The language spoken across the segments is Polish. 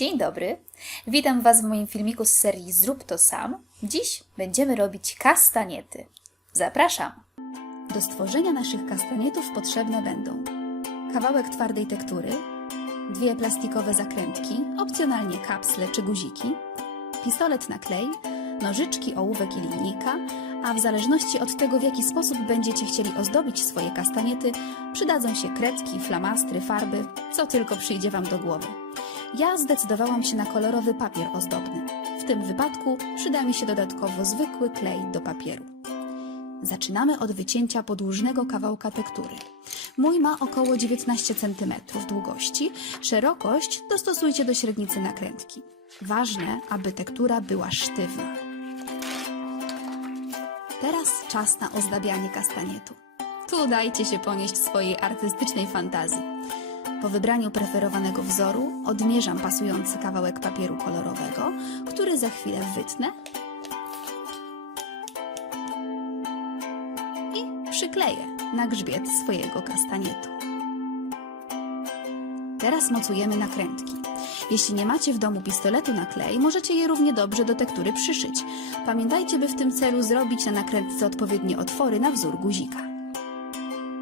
Dzień dobry. Witam Was w moim filmiku z serii Zrób to sam. Dziś będziemy robić kastaniety. Zapraszam. Do stworzenia naszych kastanietów potrzebne będą kawałek twardej tektury, dwie plastikowe zakrętki, opcjonalnie kapsle czy guziki, pistolet na klej, nożyczki, ołówek i linijka, a w zależności od tego, w jaki sposób będziecie chcieli ozdobić swoje kastaniety, przydadzą się kredki, flamastry, farby, co tylko przyjdzie Wam do głowy. Ja zdecydowałam się na kolorowy papier ozdobny. W tym wypadku przyda mi się dodatkowo zwykły klej do papieru. Zaczynamy od wycięcia podłużnego kawałka tektury. Mój ma około 19 cm długości, szerokość dostosujcie do średnicy nakrętki. Ważne, aby tektura była sztywna. Teraz czas na ozdabianie kastanietu. Tu dajcie się ponieść swojej artystycznej fantazji. Po wybraniu preferowanego wzoru odmierzam pasujący kawałek papieru kolorowego, który za chwilę wytnę i przykleję na grzbiet swojego kastanietu. Teraz mocujemy nakrętki. Jeśli nie macie w domu pistoletu na klej, możecie je równie dobrze do tektury przyszyć. Pamiętajcie, by w tym celu zrobić na nakrętce odpowiednie otwory na wzór guzika.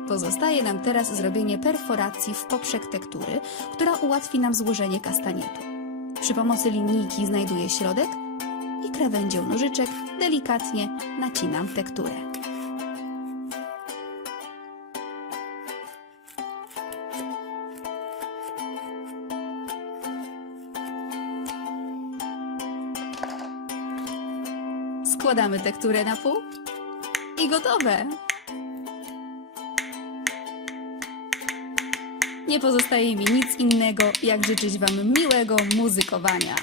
Pozostaje nam teraz zrobienie perforacji w poprzek tektury, która ułatwi nam złożenie kastanietu. Przy pomocy linijki znajduję środek i krawędzią nożyczek delikatnie nacinam tekturę. Składamy tekturę na pół i gotowe! Nie pozostaje mi nic innego, jak życzyć Wam miłego muzykowania.